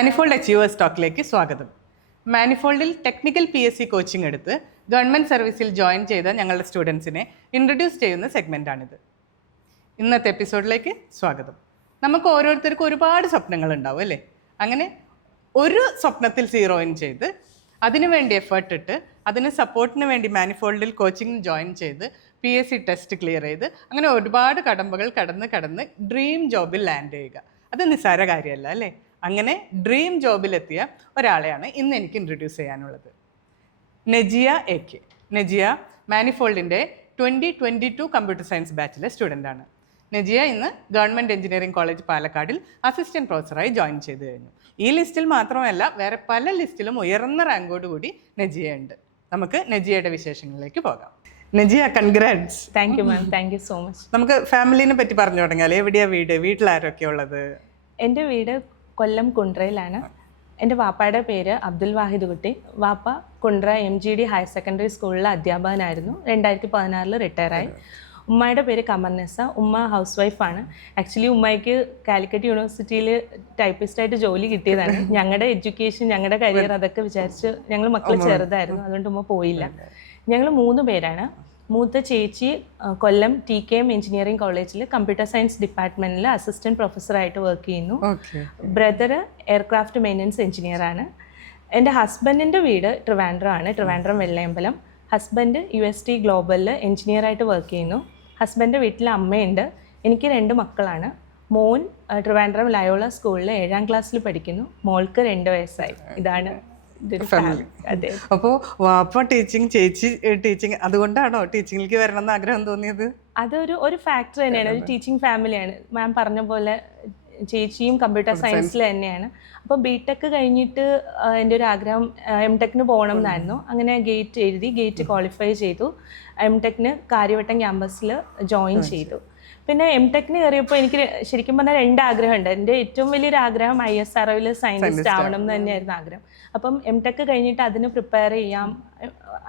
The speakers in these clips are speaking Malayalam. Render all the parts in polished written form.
മാനിഫോൾഡ് അച്ചീവേഴ്സ് ടോക്കിലേക്ക് സ്വാഗതം. മാനിഫോൾഡിൽ ടെക്നിക്കൽ PSC കോച്ചിങ് എടുത്ത് ഗവൺമെൻറ് സർവീസിൽ ജോയിൻ ചെയ്ത ഞങ്ങളുടെ സ്റ്റുഡൻസിനെ ഇൻട്രൊഡ്യൂസ് ചെയ്യുന്ന സെഗ്മെൻറ്റാണിത്. ഇന്നത്തെ എപ്പിസോഡിലേക്ക് സ്വാഗതം. നമുക്ക് ഓരോരുത്തർക്കും ഒരുപാട് സ്വപ്നങ്ങൾ ഉണ്ടാവും അല്ലേ? അങ്ങനെ ഒരു സ്വപ്നത്തിൽ സീറോയിൻ ചെയ്ത് അതിനുവേണ്ടി എഫേർട്ട് ഇട്ട് അതിന് സപ്പോർട്ടിന് വേണ്ടി മാനിഫോൾഡിൽ കോച്ചിങ് ജോയിൻ ചെയ്ത് PSC ടെസ്റ്റ് ക്ലിയർ ചെയ്ത് അങ്ങനെ ഒരുപാട് കടമ്പകൾ കടന്ന് ഡ്രീം ജോബിൽ ലാൻഡ് ചെയ്യുക. അത് നിസ്സാര കാര്യമല്ല അല്ലേ? അങ്ങനെ ഡ്രീം ജോബിലെത്തിയ ഒരാളെയാണ് ഇന്ന് എനിക്ക് ഇൻട്രൊഡ്യൂസ് ചെയ്യാനുള്ളത്. നജിയ AK. നജിയ മാനിഫോൾഡിൻ്റെ 2022 കമ്പ്യൂട്ടർ സയൻസ് ബാച്ചിലെ സ്റ്റുഡൻ്റാണ്. നജിയ ഇന്ന് ഗവൺമെൻറ് എഞ്ചിനീയറിംഗ് കോളേജ് പാലക്കാടിൽ അസിസ്റ്റൻറ്റ് പ്രൊഫസറായി ജോയിൻ ചെയ്ത് കഴിഞ്ഞു. ഈ ലിസ്റ്റിൽ മാത്രമല്ല വേറെ പല ലിസ്റ്റിലും ഉയർന്ന റാങ്കോടുകൂടി നജിയ ഉണ്ട്. നമുക്ക് നജിയയുടെ വിശേഷങ്ങളിലേക്ക് പോകാം. Najiya, congrats. Thank you ma'am, thank you so much. നമുക്ക് ഫാമിലിനെ പറ്റി പറഞ്ഞു തുടങ്ങിയാൽ എവിടെയാ വീട്? വീട്ടിലാരൊക്കെയാണ് ഉള്ളത്? എൻ്റെ വീട് കൊല്ലം കുണ്ട്രയിലാണ്. എൻ്റെ വാപ്പയുടെ പേര് അബ്ദുൽ വാഹിദ് കുട്ടി. വാപ്പ കുണ്ട്ര MGD ഹയർ സെക്കൻഡറി സ്കൂളിലെ അധ്യാപകനായിരുന്നു. 2016 റിട്ടയറായി. ഉമ്മയുടെ പേര് കമർനെസ. ഉമ്മ ഹൗസ് വൈഫാണ്. ആക്ച്വലി ഉമ്മയ്ക്ക് കാലിക്കറ്റ് യൂണിവേഴ്സിറ്റിയിൽ ടൈപ്പിസ്റ്റായിട്ട് ജോലി കിട്ടിയതാണ്. ഞങ്ങളുടെ എഡ്യൂക്കേഷൻ, ഞങ്ങളുടെ കരിയർ അതൊക്കെ വിചാരിച്ച് ഞങ്ങൾ മക്കൾ ചെറുതായിരുന്നു, അതുകൊണ്ട് ഉമ്മ പോയില്ല. ഞങ്ങൾ 3 പേരാണ്. മൂത്ത ചേച്ചി കൊല്ലം TKM എഞ്ചിനീയറിംഗ് കോളേജിൽ കമ്പ്യൂട്ടർ സയൻസ് ഡിപ്പാർട്ട്മെൻറ്റിൽ അസിസ്റ്റൻറ്റ് പ്രൊഫസറായിട്ട് വർക്ക് ചെയ്യുന്നു. ബ്രദർ എയർക്രാഫ്റ്റ് മെയിൻ്റനൻസ് എഞ്ചിനീയറാണ്. എൻ്റെ ഹസ്ബൻഡിൻ്റെ വീട് ട്രിവാൻഡ്രം ആണ്, ട്രിവാൻഡ്രം വെള്ളയമ്പലം. ഹസ്ബൻഡ് UST ഗ്ലോബലിൽ എഞ്ചിനീയറായിട്ട് വർക്ക് ചെയ്യുന്നു. ഹസ്ബൻഡിൻ്റെ വീട്ടിൽ അമ്മയുണ്ട്. എനിക്ക് 2 മക്കളാണ്. മോൻ ട്രിവാൻഡ്രം ലയോള സ്കൂളിൽ 7ാം ക്ലാസ്സിൽ പഠിക്കുന്നു. മോൾക്ക് 2 വയസ്സായി. ഇതാണ് അതെ. അപ്പോൾ വാപ്പ ടീച്ചിങ്, ചേച്ചി ടീച്ചിങ്, അതുകൊണ്ടാണോ ടീച്ചിങ്ങിലേക്ക് വരണം എന്ന് ആഗ്രഹം തോന്നിയത്? അതൊരു ഫാക്ടർ തന്നെയാണ്. ഒരു ടീച്ചിങ് ഫാമിലിയാണ്. മാം പറഞ്ഞ പോലെ ചേച്ചിയും കമ്പ്യൂട്ടർ സയൻസിൽ തന്നെയാണ്. അപ്പോൾ BTech കഴിഞ്ഞിട്ട് എൻ്റെ ഒരു ആഗ്രഹം MTechന് പോകണം എന്നായിരുന്നു. അങ്ങനെ ഗേറ്റ് എഴുതി, ഗേറ്റ് ക്വാളിഫൈ ചെയ്തു. MTechന് കാര്യവട്ടം ക്യാമ്പസിൽ ജോയിൻ ചെയ്തു. പിന്നെ MTechന് കയറിയപ്പോൾ എനിക്ക് ശരിക്കും പറഞ്ഞാൽ 2 ആഗ്രഹമുണ്ട്. എൻ്റെ ഏറ്റവും വലിയൊരു ആഗ്രഹം ISROയിൽ സയൻറ്റിസ്റ്റ് ആവണം എന്ന് തന്നെയായിരുന്നു ആഗ്രഹം. അപ്പം MTech കഴിഞ്ഞിട്ട് അതിന് പ്രിപ്പയർ ചെയ്യാം.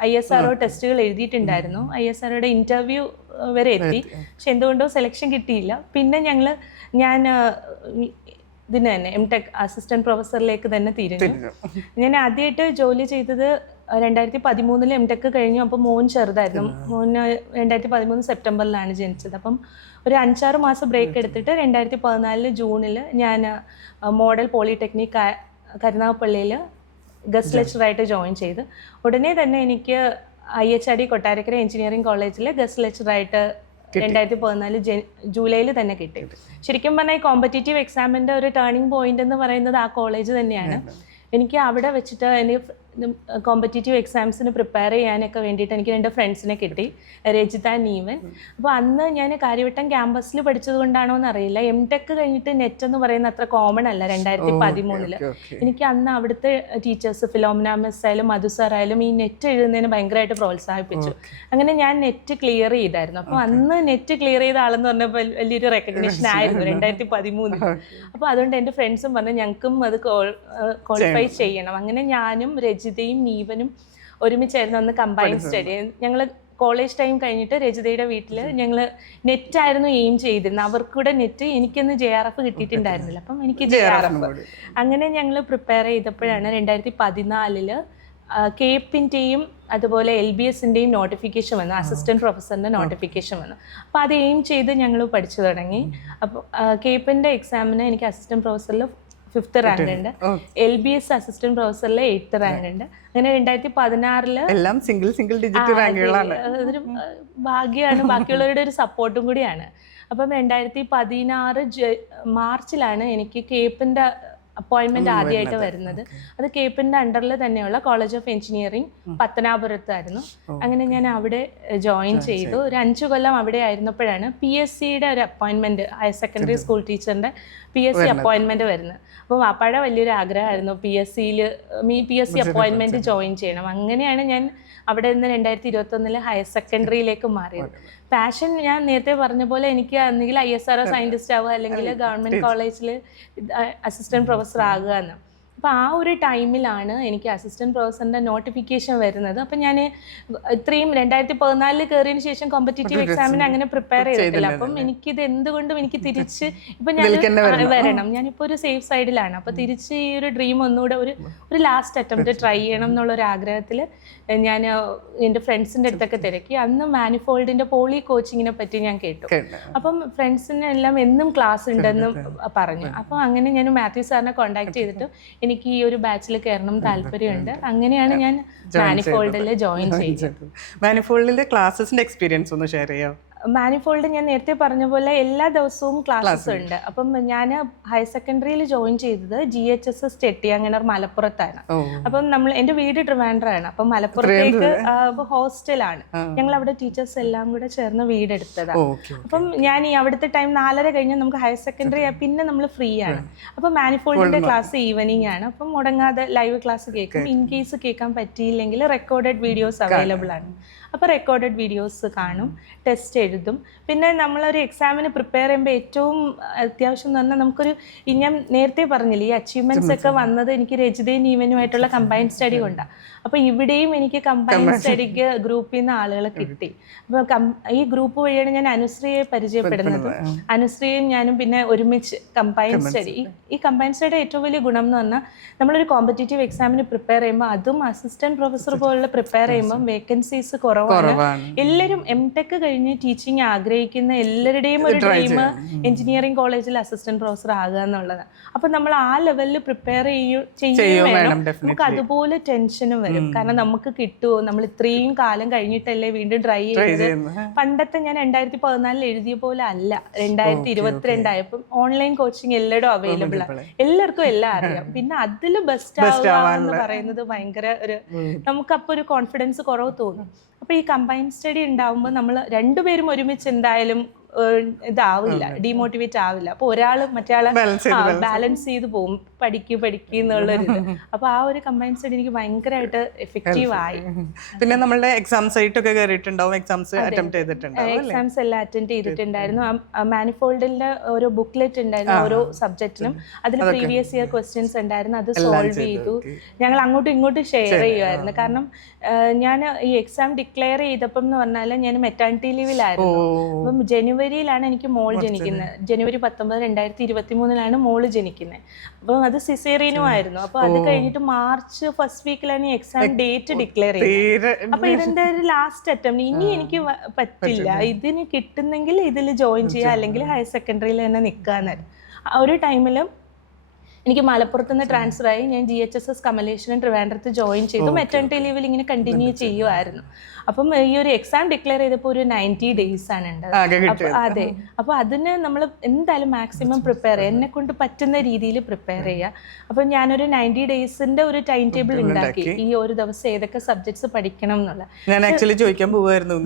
ISRO ടെസ്റ്റുകൾ എഴുതിയിട്ടുണ്ടായിരുന്നു. ISROയുടെ ഇൻ്റർവ്യൂ വരെ എത്തി. പക്ഷെ എന്തുകൊണ്ടോ സെലക്ഷൻ കിട്ടിയില്ല. പിന്നെ ഞാൻ ഇതിന് തന്നെ MTech അസിസ്റ്റൻറ്റ് പ്രൊഫസറിലേക്ക് തന്നെ തിരിഞ്ഞു. ഞാൻ ആദ്യമായിട്ട് ജോലി ചെയ്തത് 2013 MTech കഴിഞ്ഞു. അപ്പോൾ മോൻ ചെറുതായിരുന്നു. മോന് 2013 സെപ്റ്റംബറിലാണ് ജനിച്ചത്. അപ്പം ഒരു 5-6 മാസം ബ്രേക്ക് എടുത്തിട്ട് 2014 ജൂണിൽ ഞാൻ മോഡൽ പോളിടെക്നിക് കരുനാഗപ്പള്ളിയിൽ ഗസ്റ്റ് ലെക്ചറായിട്ട് ജോയിൻ ചെയ്ത് ഉടനെ തന്നെ എനിക്ക് IHRD കൊട്ടാരക്കര എഞ്ചിനീയറിംഗ് കോളേജിൽ ഗസ്റ്റ് ലെക്ചറായിട്ട് 2014 ജൂലൈയിൽ തന്നെ കിട്ടി. ശരിക്കും പറഞ്ഞാൽ ഈ കോമ്പറ്റേറ്റീവ് എക്സാമിൻ്റെ ഒരു ടേണിംഗ് പോയിന്റ് എന്ന് പറയുന്നത് ആ കോളേജ് തന്നെയാണ്. എനിക്ക് അവിടെ വെച്ചിട്ട് എനിക്ക് കോമ്പറ്റേറ്റീവ് എക്സാംസിന് പ്രിപ്പയർ ചെയ്യാനൊക്കെ വേണ്ടിയിട്ട് എനിക്ക് 2 ഫ്രണ്ട്സിനെ കിട്ടി, രജിത, നീവൻ. അപ്പോൾ അന്ന് ഞാൻ കാര്യവട്ടം ക്യാമ്പസിൽ പഠിച്ചത് കൊണ്ടാണോ എന്നറിയില്ല, MTech കഴിഞ്ഞിട്ട് നെറ്റ് എന്ന് പറയുന്ന അത്ര കോമൺ അല്ല 2013. എനിക്ക് അന്ന് അവിടുത്തെ ടീച്ചേഴ്സ് ഫിലോമിന മിസ് ആയാലും മധു സാർ ആയാലും ഈ നെറ്റ് എഴുതുന്നതിന് ഭയങ്കരമായിട്ട് പ്രോത്സാഹിപ്പിച്ചു. അങ്ങനെ ഞാൻ നെറ്റ് ക്ലിയർ ചെയ്തായിരുന്നു. അപ്പോൾ അന്ന് നെറ്റ് ക്ലിയർ ചെയ്ത ആളെന്ന് പറഞ്ഞപ്പോൾ വലിയൊരു റെക്കഗ്നേഷൻ ആയിരുന്നു 2013. അപ്പോൾ അതുകൊണ്ട് എൻ്റെ ഫ്രണ്ട്സും പറഞ്ഞു ഞങ്ങൾക്കും അത് ക്വാളിഫൈ ചെയ്യണം. അങ്ങനെ ഞാനും രജിതയും നീവനും ഒരുമിച്ചായിരുന്നു അന്ന് കമ്പൈൻ സ്റ്റഡി. ഞങ്ങൾ കോളേജ് ടൈം കഴിഞ്ഞിട്ട് രജിതയുടെ വീട്ടിൽ ഞങ്ങൾ നെറ്റായിരുന്നു എയിം ചെയ്തിരുന്നത്. അവർക്കൂടെ നെറ്റ്, എനിക്കൊന്ന് JRF കിട്ടിയിട്ടുണ്ടായിരുന്നില്ല. അപ്പം എനിക്ക് JRF. അങ്ങനെ ഞങ്ങൾ പ്രിപ്പയർ ചെയ്തപ്പോഴാണ് 2014 കേപ്പിൻ്റെയും അതുപോലെ LBSൻ്റെയും നോട്ടിഫിക്കേഷൻ വന്നു, അസിസ്റ്റൻറ്റ് പ്രൊഫസറിൻ്റെ നോട്ടിഫിക്കേഷൻ വന്നു. അപ്പോൾ അത് എയിം ചെയ്ത് ഞങ്ങൾ പഠിച്ചു തുടങ്ങി. അപ്പോൾ കേപ്പിൻ്റെ എക്സാമിന് എനിക്ക് അസിസ്റ്റൻറ്റ് പ്രൊഫസറിൽ 5th റാങ്ക് ഉണ്ട്. LBS അസിസ്റ്റന്റ് പ്രൊഫസറിൽ 8th റാങ്ക് ഉണ്ട്. അങ്ങനെ 2016 എല്ലാം സിംഗിൾ ഡിജിറ്റ് റാങ്കുകളാണ്. അതൊരു ഭാഗ്യമാണ്, ബാക്കിയുള്ളവരുടെ ഒരു സപ്പോർട്ടും കൂടിയാണ്. അപ്പം 2016 മാർച്ചിലാണ് എനിക്ക് കേപ്പിൻ്റെ അപ്പോയിൻമെൻറ്റ് ആദ്യമായിട്ട് വരുന്നത്. അത് കേപ്പിൻ്റെ അണ്ടറിൽ തന്നെയുള്ള കോളേജ് ഓഫ് എഞ്ചിനീയറിംഗ് പത്തനാപുരത്തായിരുന്നു. അങ്ങനെ ഞാൻ അവിടെ ജോയിൻ ചെയ്തു. ഒരു 5 കൊല്ലം അവിടെ ആയിരുന്നപ്പോഴാണ് PSCയുടെ ഒരു അപ്പോയിൻമെൻറ്റ്, ഹയർ സെക്കൻഡറി സ്കൂൾ ടീച്ചറിൻ്റെ PSC അപ്പോയിൻമെൻറ്റ് വരുന്നത്. അപ്പോൾ വാപ്പാടെ വലിയൊരു ആഗ്രഹമായിരുന്നു PSC അപ്പോയിൻമെൻറ്റ് ജോയിൻ ചെയ്യണം. അങ്ങനെയാണ് ഞാൻ അവിടെ നിന്ന് 2021 ഹയർ സെക്കൻഡറിയിലേക്ക് മാറിയത്. പാഷൻ ഞാൻ നേരത്തെ പറഞ്ഞ പോലെ എനിക്ക് ഒന്നുകിൽ ISRO സയൻറ്റിസ്റ്റ് ആവുക അല്ലെങ്കിൽ ഗവൺമെൻറ് കോളേജിൽ അസിസ്റ്റൻറ്റ് പ്രൊഫസർ ആകുക എന്ന്. അപ്പോൾ ആ ഒരു ടൈമിലാണ് എനിക്ക് അസിസ്റ്റൻറ്റ് പ്രൊഫസറിൻ്റെ നോട്ടിഫിക്കേഷൻ വരുന്നത്. അപ്പം ഞാൻ ഇത്രയും 2014 കയറിയതിന് ശേഷം കോമ്പറ്റേറ്റീവ് എക്സാമിന് അങ്ങനെ പ്രിപ്പയർ ചെയ്തിട്ടില്ല. അപ്പം എനിക്കിത് എന്തുകൊണ്ടും എനിക്ക് തിരിച്ച് ഇപ്പം ഞാൻ വരണം, ഞാനിപ്പോൾ ഒരു സേഫ് സൈഡിലാണ്. അപ്പോൾ തിരിച്ച് ഈ ഒരു ഡ്രീം ഒന്നുകൂടെ ഒരു ലാസ്റ്റ് അറ്റംപ്റ്റ് ട്രൈ ചെയ്യണം എന്നുള്ളൊരു ആഗ്രഹത്തിൽ ഞാൻ എൻ്റെ ഫ്രണ്ട്സിൻ്റെ അടുത്തൊക്കെ തിരക്കി. അന്ന് മാനിഫോൾഡിൻ്റെ പോളി കോച്ചിങ്ങിനെ പറ്റി ഞാൻ കേട്ടു. അപ്പം ഫ്രണ്ട്സിനെല്ലാം എന്നും ക്ലാസ് ഉണ്ടെന്ന് പറഞ്ഞു. അപ്പോൾ അങ്ങനെ ഞാൻ മാത്യു സാറിനെ കോൺടാക്ട് ചെയ്തിട്ട് എനിക്ക് ഈ ഒരു ബാച്ചിൽ കയറണം താല്പര്യമുണ്ട്. അങ്ങനെയാണ് ഞാൻ മാനിഫോൾഡിൽ ജോയിൻ ചെയ്തത്. മാനിഫോൾഡിലെ ക്ലാസ്സസിന്റെ എക്സ്പീരിയൻസ് ഒന്ന് ഷെയർ ചെയ്യാം. മാനിഫോൾഡ് ഞാൻ നേരത്തെ പറഞ്ഞ പോലെ എല്ലാ ദിവസവും ക്ലാസ്സസ് ഉണ്ട്. അപ്പം ഞാൻ ഹയർ സെക്കൻഡറിയിൽ ജോയിൻ ചെയ്തത് GHSS ചെട്ടിയാങ്ങണർ മലപ്പുറത്താണ്. അപ്പം എൻ്റെ വീട് ട്രിവാൻഡ്രമാണ്. അപ്പം മലപ്പുറത്തേക്ക് ഹോസ്റ്റലാണ്. ഞങ്ങൾ അവിടെ ടീച്ചേഴ്സ് എല്ലാം കൂടെ ചേർന്ന് വീടെടുത്തതാണ്. അപ്പം ഞാൻ ഈ അവിടുത്തെ ടൈം 4:30 കഴിഞ്ഞ് നമുക്ക് ഹയർ സെക്കൻഡറി പിന്നെ നമ്മൾ ഫ്രീ ആണ്. അപ്പം മാനിഫോൾഡിന്റെ ക്ലാസ് ഈവനിങ് ആണ്. അപ്പം മുടങ്ങാതെ ലൈവ് ക്ലാസ് കേൾക്കും. ഇൻ കേസ് കേൾക്കാൻ പറ്റിയില്ലെങ്കിൽ റെക്കോർഡഡ് വീഡിയോസ് അവൈലബിൾ ആണ്. അപ്പോൾ റെക്കോർഡഡ് വീഡിയോസ് കാണും, ടെസ്റ്റ് എഴുതും. പിന്നെ നമ്മളൊരു എക്സാമിന് പ്രിപ്പയർ ചെയ്യുമ്പോൾ ഏറ്റവും അത്യാവശ്യം എന്ന് പറഞ്ഞാൽ നമുക്കൊരു ഞാൻ നേരത്തെ പറഞ്ഞില്ലേ ഈ അച്ചീവ്മെന്റ്സ് ഒക്കെ വന്നത് എനിക്ക് രജിതയും നീവനുമായിട്ടുള്ള കമ്പൈൻഡ് സ്റ്റഡി കൊണ്ടാണ്. അപ്പോൾ ഇവിടെയും എനിക്ക് കമ്പൈൻഡ് സ്റ്റഡിക്ക് ഗ്രൂപ്പിൽ നിന്ന് ആളുകളെ കിട്ടി. അപ്പോൾ ഈ ഗ്രൂപ്പ് വഴിയാണ് ഞാൻ അനുശ്രീയെ പരിചയപ്പെടുന്നത്. അനുശ്രീയും ഞാനും പിന്നെ ഒരുമിച്ച് കമ്പൈൻഡ് സ്റ്റഡി. ഈ കമ്പൈൻഡ് സ്റ്റഡി ഏറ്റവും വലിയ ഗുണം എന്ന് പറഞ്ഞാൽ നമ്മളൊരു കോമ്പറ്റേറ്റീവ് എക്സാമിന് പ്രിപ്പയർ ചെയ്യുമ്പോൾ അതും അസിസ്റ്റന്റ് പ്രൊഫസർ പോലുള്ള പ്രിപ്പയർ ചെയ്യുമ്പോൾ വേക്കൻസീസ് കുറവാണ്. എല്ലാവരും MTech കഴിഞ്ഞ് ടീച്ചിങ് ആഗ്രഹിക്കുന്ന എല്ലാവരുടെയും ഒരു ഡ്രീം എഞ്ചിനീയറിംഗ് കോളേജിൽ അസിസ്റ്റന്റ് പ്രൊഫസർ ആകുക എന്നുള്ളതാണ്. അപ്പൊ നമ്മൾ ആ ലെവലിൽ പ്രിപ്പയർ ചെയ്യുകയും വേണം. നമുക്ക് അതുപോലെ ടെൻഷനും വരും. കാരണം നമുക്ക് കിട്ടുമോ, നമ്മൾ ഇത്രയും കാലം കഴിഞ്ഞിട്ടല്ലേ വീണ്ടും ട്രൈ ചെയ്തത്. പണ്ടത്തെ ഞാൻ 2014 എഴുതിയ പോലെ അല്ല, 2022 ആയപ്പം ഓൺലൈൻ കോച്ചിങ് എല്ലായിടും അവൈലബിൾ ആണ്. എല്ലാവർക്കും എല്ലാം അറിയാം. പിന്നെ അതിൽ ബെസ്റ്റ് ആവുക എന്ന് പറയുന്നത് ഭയങ്കര നമുക്കപ്പോൾ ഒരു കോൺഫിഡൻസ് കുറവ് തോന്നും. അപ്പോൾ ഈ കമ്പൈൻഡ് സ്റ്റഡി ഉണ്ടാവുമ്പോൾ നമ്മൾ രണ്ടുപേരും ഒരുമിച്ച് എന്തായാലും ഇതാവില്ല, ഡീമോട്ടിവേറ്റ് ആവില്ല. അപ്പോൾ ഒരാൾ മറ്റേ ബാലൻസ് ചെയ്ത് പോകും, പഠിക്കുന്നുള്ളൊരു ഇത്. അപ്പോൾ ആ ഒരു കമ്പൈൻഡ് സ്റ്റഡി എനിക്ക് ഭയങ്കരമായിട്ട് എഫക്റ്റീവ് ആയി. പിന്നെ നമ്മളുടെ എക്സാംസ് ആയിട്ടൊക്കെ കയറിയിട്ടുണ്ടാവും, എക്സാംസ് അറ്റംപ്റ്റ് ചെയ്തിട്ടുണ്ടാവും. എക്സാംസ് എല്ലാം അറ്റൻഡ് ചെയ്തിട്ടുണ്ടായിരുന്നു. മാനിഫോൾഡിന്റെ ഓരോ ബുക്ക്ലെറ്റ് ഉണ്ടായിരുന്നു ഓരോ സബ്ജക്റ്റിനും. അതിൽ പ്രീവിയസ് ഇയർ ക്വസ്റ്റ്യൻസ് ഉണ്ടായിരുന്നു, അത് സോൾവ് ചെയ്തു. ഞങ്ങൾ അങ്ങോട്ടും ഇങ്ങോട്ടും ഷെയർ ചെയ്യുമായിരുന്നു. കാരണം ഞാൻ ഈ എക്സാം ഡിക്ലെയർ ചെയ്തപ്പം എന്ന് പറഞ്ഞാൽ ഞാൻ മെറ്റേണിറ്റി ലീവിലായിരുന്നു. അപ്പം ജനുവരിയിലാണ് എനിക്ക് മോൾ ജനിക്കുന്നത്. ജനുവരി 19, 2023 മോള് ജനിക്കുന്നത്. അപ്പം അത് സിസേറിയനും ആയിരുന്നു. അപ്പൊ അത് കഴിഞ്ഞിട്ട് മാർച്ച് ഫസ്റ്റ് വീക്കിലാണ് ഈ എക്സാം ഡേറ്റ് ഡിക്ലെയർ ചെയ്തത്. അപ്പൊ ഇതിന്റെ ഒരു ലാസ്റ്റ് അറ്റംപ്റ്റ്, ഇനി എനിക്ക് പറ്റില്ല, ഇതിന് കിട്ടുന്നെങ്കിൽ ഇതിൽ ജോയിൻ ചെയ്യുക, അല്ലെങ്കിൽ ഹയർ സെക്കൻഡറിയിൽ തന്നെ നിൽക്കാന്നായിരുന്നു. ആ ഒരു ടൈമിലും എനിക്ക് മലപ്പുറത്ത് നിന്ന് ട്രാൻസ്ഫർ ആയി. ഞാൻ GHSS കമലേശ്വരം ട്രിവാൻഡ്രത്ത് ജോയിൻ ചെയ്തു. മെറ്റേണിറ്റി ലീവിൽ ഇങ്ങനെ കണ്ടിന്യൂ ചെയ്യുമായിരുന്നു. അപ്പം ഈ ഒരു എക്സാം ഡിക്ലെയർ ചെയ്തപ്പോൾ ഒരു 90 days ആണ് ഉണ്ടത്. അതെ, അപ്പോൾ അതിന് നമ്മൾ എന്തായാലും മാക്സിമം പ്രിപ്പയർ ചെയ്യുക, എന്നെ കൊണ്ട് പറ്റുന്ന രീതിയിൽ പ്രിപ്പയർ ചെയ്യുക. അപ്പം ഞാനൊരു 90 daysന്റെ ഒരു ടൈം ടേബിൾ ഉണ്ടാക്കി, ഈ ഒരു ദിവസം ഏതൊക്കെ സബ്ജക്ട്സ് പഠിക്കണം എന്നുള്ള. ഞാൻ ആക്ച്വലി ചോദിക്കാൻ പോവായിരുന്നു,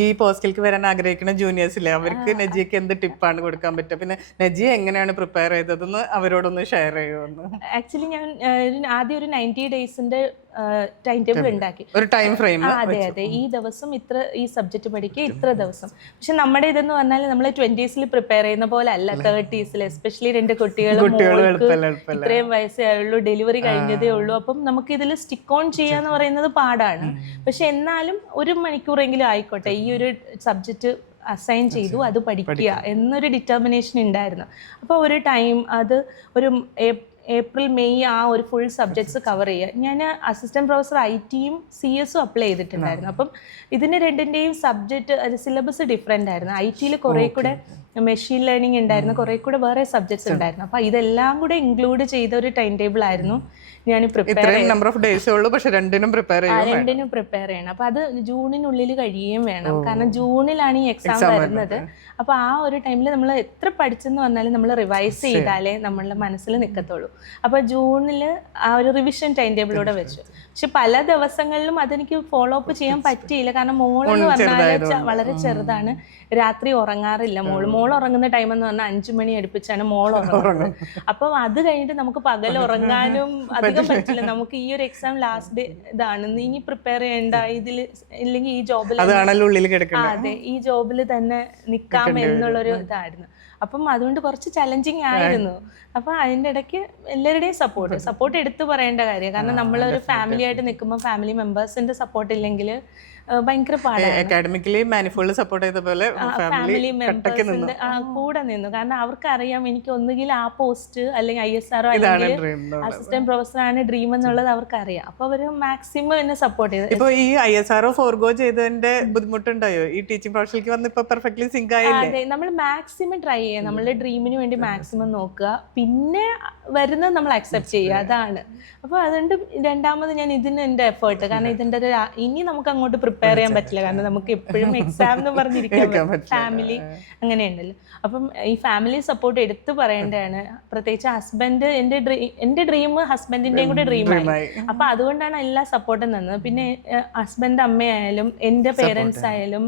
ഈ പോസ്റ്റിലേക്ക് വരാൻ ആഗ്രഹിക്കുന്ന ജൂനിയേഴ്സിലെ അവർക്ക് നജിയക്ക് എന്ത് ടിപ്പാണ് കൊടുക്കാൻ പറ്റുക, പിന്നെ നജിയ എങ്ങനെയാണ് പ്രിപ്പയർ ചെയ്തതെന്ന് അവരോടൊന്ന് ഷെയർ ചെയ്യുമെന്ന്. ആക്ച്വലി ഞാൻ ആദ്യം ഒരു 90 daysന്റെ ടൈം ടേബിൾ ഉണ്ടാക്കി, ഒരു ടൈം ഫ്രെയിം. അതെ, ഈ ദിവസം ഈ സബ്ജക്ട് പഠിക്കുക, ഇത്ര ദിവസം. പക്ഷെ നമ്മുടെ ഇതെന്ന് പറഞ്ഞാൽ നമ്മൾ 20s പ്രിപ്പയർ ചെയ്യുന്ന പോലെ അല്ല, 30s, എസ്പെഷ്യലി 2 കുട്ടികളും ഇത്രയും വയസ്സേ ഉള്ളൂ, ഡെലിവറി കഴിഞ്ഞതേ ഉള്ളൂ. അപ്പം നമുക്ക് ഇതിൽ സ്റ്റിക്ക് ഓൺ ചെയ്യാന്ന് പറയുന്നത് പാടാണ്. പക്ഷെ എന്നാലും 1 മണിക്കൂറെങ്കിലും ആയിക്കോട്ടെ ഈ ഒരു സബ്ജക്റ്റ് അസൈൻ ചെയ്തു, അത് പഠിക്കുക എന്നൊരു ഡിറ്റർമിനേഷൻ ഉണ്ടായിരുന്നു. അപ്പോൾ ഒരു ടൈം അത് ഒരു ഏപ്രിൽ മെയ് ആ ഒരു ഫുൾ സബ്ജക്ട്സ് കവർ ചെയ്യുക. ഞാൻ അസിസ്റ്റന്റ് പ്രൊഫസർ IT-യും CS-ഉം അപ്ലൈ ചെയ്തിട്ടുണ്ടായിരുന്നു. അപ്പം ഇതിന് രണ്ടിൻ്റെയും സബ്ജക്റ്റ് സിലബസ് ഡിഫറെൻ്റ് ആയിരുന്നു. IT-യിൽ കുറേ കൂടെ മെഷീൻ ലേണിംഗ് ഉണ്ടായിരുന്നു, കുറേ കൂടെ വേറെ സബ്ജക്ട്സ് ഉണ്ടായിരുന്നു. അപ്പോൾ ഇതെല്ലാം കൂടെ ഇൻക്ലൂഡ് ചെയ്ത ഒരു ടൈം ടേബിൾ ആയിരുന്നു ഞാൻ പ്രിപ്പയർ രണ്ടിനും പ്രിപ്പയർ ചെയ്യണം. അപ്പോൾ അത് ജൂണിനുള്ളിൽ കഴിയുകയും വേണം, കാരണം ജൂണിലാണ് ഈ എക്സാം വരുന്നത്. അപ്പോൾ ആ ഒരു ടൈമിൽ നമ്മൾ എത്ര പഠിച്ചെന്ന് പറഞ്ഞാലും നമ്മൾ റിവൈസ് ചെയ്താലേ നമ്മളുടെ മനസ്സിൽ നിൽക്കത്തുള്ളൂ. അപ്പോൾ ജൂണിൽ ആ ഒരു റിവിഷൻ ടൈം ടേബിളൂടെ വെച്ചു. പക്ഷെ പല ദിവസങ്ങളിലും അതെനിക്ക് ഫോളോ അപ്പ് ചെയ്യാൻ പറ്റിയില്ല, കാരണം മോളെന്ന് പറഞ്ഞാൽ വളരെ ചെറുതാണ്, രാത്രി ഉറങ്ങാറില്ല. മോള് മോൾ ഉറങ്ങുന്ന ടൈം എന്ന് പറഞ്ഞാൽ 5 മണി അടുപ്പിച്ചാണ് മോൾ ഉറങ്ങുന്നത്. അപ്പം അത് കഴിഞ്ഞിട്ട് നമുക്ക് പകൽ ഉറങ്ങാനും അധികം പറ്റില്ല. നമുക്ക് ഈ ഒരു എക്സാം ലാസ്റ്റ് ഡേ ഇതാണ്, ഇനി പ്രിപ്പയർ ചെയ്യേണ്ട, ഇതിൽ ഇല്ലെങ്കിൽ ഈ ജോബിൽ അതെ ഈ ജോബിൽ തന്നെ നിൽക്കാം എന്നുള്ളൊരു ഇതായിരുന്നു. അപ്പം അതുകൊണ്ട് കുറച്ച് ചലഞ്ചിങ് ആയിരുന്നു. അപ്പം അതിൻ്റെ ഇടയ്ക്ക് എല്ലാവരുടെയും സപ്പോർട്ട് എടുത്തു പറയേണ്ട കാര്യം. കാരണം നമ്മളൊരു ഫാമിലി ആയിട്ട് നിൽക്കുമ്പോൾ ഫാമിലി മെമ്പേഴ്സിന്റെ സപ്പോർട്ട് ഇല്ലെങ്കിൽ ഭയങ്കര പാടാണ്. അക്കാഡമിക്കലി മാനിഫോൾഡ് സപ്പോർട്ട് ചെയ്ത പോലെ ഫാമിലി മെമ്പേഴ്സിന്റെ കൂടെ നിന്നു. കാരണം അവർക്കറിയാം എനിക്ക് ഒന്നുകിൽ ആ പോസ്റ്റ് അല്ലെങ്കിൽ ISRO അല്ലെങ്കിൽ അസിസ്റ്റന്റ് പ്രൊഫസർ ആണ് ഡ്രീം എന്നുള്ളത് അവർക്കറിയാം. അപ്പൊ അവര് മാക്സിമം എന്നെ സപ്പോർട്ട് ചെയ്തു. ഇപ്പൊ ഈ ISRO ഫോർഗോ ചെയ്തതിന്റെ ബുദ്ധിമുട്ടുണ്ടായോ ഈ ടീച്ചിങ് പ്രൊഫഷനിലേക്ക് വന്ന് ഇപ്പൊ പെർഫെക്റ്റ്ലി സിങ്ക് ആയില്ലേ? അതെ, നമ്മൾ മാക്സിമം ട്രൈ ചെയ്യുക, നമ്മളുടെ ഡ്രീമിന് വേണ്ടി മാക്സിമം നോക്കുക, പിന്നെ വരുന്നത് നമ്മൾ അക്സെപ്റ്റ് ചെയ്യുക, അതാണ്. അപ്പോൾ അതുകൊണ്ട് രണ്ടാമത് ഞാൻ ഇതിന് എൻ്റെ എഫേർട്ട്, കാരണം ഇതിൻ്റെ ഒരു ഇനി നമുക്ക് അങ്ങോട്ട് പ്രിപ്പയർ ചെയ്യാൻ പറ്റില്ല. കാരണം നമുക്ക് എപ്പോഴും എക്സാം എന്ന് പറഞ്ഞിരിക്കാൻ ഫാമിലി അങ്ങനെയുണ്ടല്ലോ. അപ്പം ഈ ഫാമിലി സപ്പോർട്ട് എടുത്തു പറയേണ്ടതാണ്. പ്രത്യേകിച്ച് ഹസ്ബൻഡ്, എൻ്റെ ഡ്രീം ഹസ്ബൻഡിൻ്റെയും കൂടെ ഡ്രീമായി. അപ്പം അതുകൊണ്ടാണ് എല്ലാ സപ്പോർട്ടും തന്നത്. പിന്നെ ഹസ്ബൻഡ് അമ്മയായാലും എൻ്റെ പേരൻസ് ആയാലും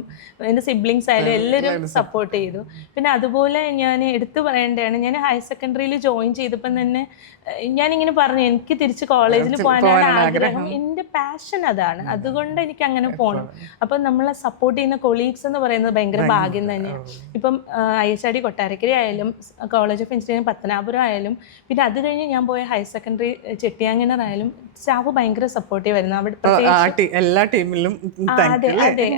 എൻ്റെ സിബ്ലിങ്സ് ആയാലും എല്ലാവരും സപ്പോർട്ട് ചെയ്തു. പിന്നെ അതുപോലെ ഞാൻ എടുത്തു പറയേണ്ടതാണ്, ഞാൻ ഹയർ സെക്കൻഡറിയിൽ ജോയിൻ ചെയ്തപ്പം തന്നെ ഞാനിങ്ങനെ പറഞ്ഞു എനിക്ക് തിരിച്ച് കോളേജിൽ പോകാനാണ് ആഗ്രഹം, എൻ്റെ പാഷൻ അതാണ്, അതുകൊണ്ട് എനിക്ക് അങ്ങനെ പോകണം. അപ്പം നമ്മളെ സപ്പോർട്ട് ചെയ്യുന്ന കൊളീഗ്സ് എന്ന് പറയുന്നത് ഭയങ്കര ഭാഗ്യം തന്നെയാണ്. ഇപ്പം ISRD കൊട്ടാരക്കര ആയാലും കോളേജ് ഓഫ് എഞ്ചിനീയറിംഗ് പത്തനാപുരം ആയാലും പിന്നെ അത് കഴിഞ്ഞ് ഞാൻ പോയ ഹയർ സെക്കൻഡറി ചെട്ടിയാങ്കണർ ആയാലും സ്റ്റാഫ് ഭയങ്കര സപ്പോർട്ടീവ് ആയിരുന്നു. അവിടെ എല്ലാ ടീമിലും അതെ അതെ